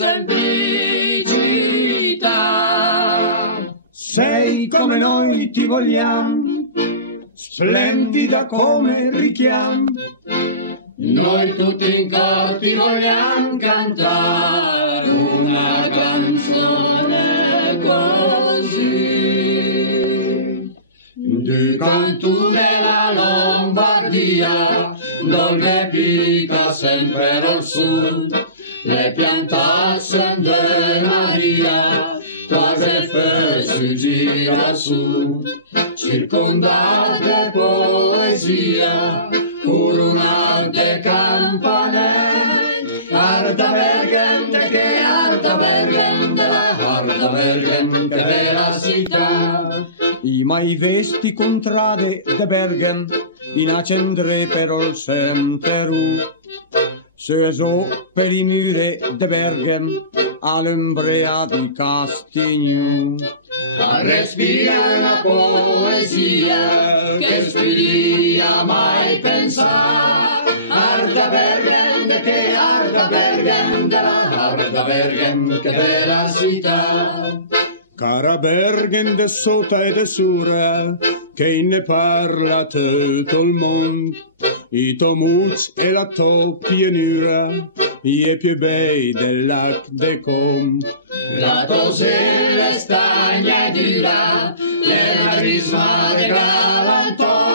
semplicità. Sei come noi ti vogliamo, splendida come richiamo. Noi tutti in cor ti vogliamo cantare una canzone così. Du canto della Lombardia, dove pica sempre al sud, le piantasse de Maria, quasi su gira su, circondate poesia, coronate campanelle, arda vergente che arda vergente, la arda vergente bella città. I mai vesti contrade de Bergen, in accendre però il semteru. Se so per i mure de Bergen, all'ombrea di Castignou. A respirare la poesia che spiriria mai pensare. Arda vergente che arda vergente, la arda vergente che bella città. Cara Bergen de sota e de sura, che ne parla tutto il mondo. I tomuts e la to pianura, i più bei del lac de Com. La tosella stagna e dura, la risma de galantò.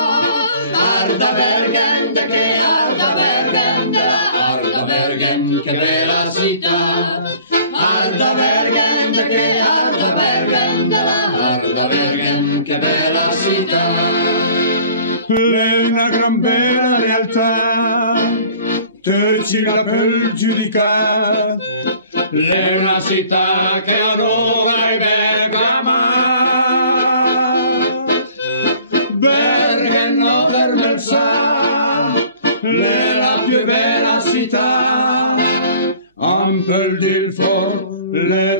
Arda vergente che arda vergente, la arda vergente che bella città. Arda vergente che arda vergente, la arda vergente che bella città. È una gran bella realtà, terzi la per giudicare. È una città che adora i Bergama. Bergen per me sa, è la più bella città. Ampel del for, le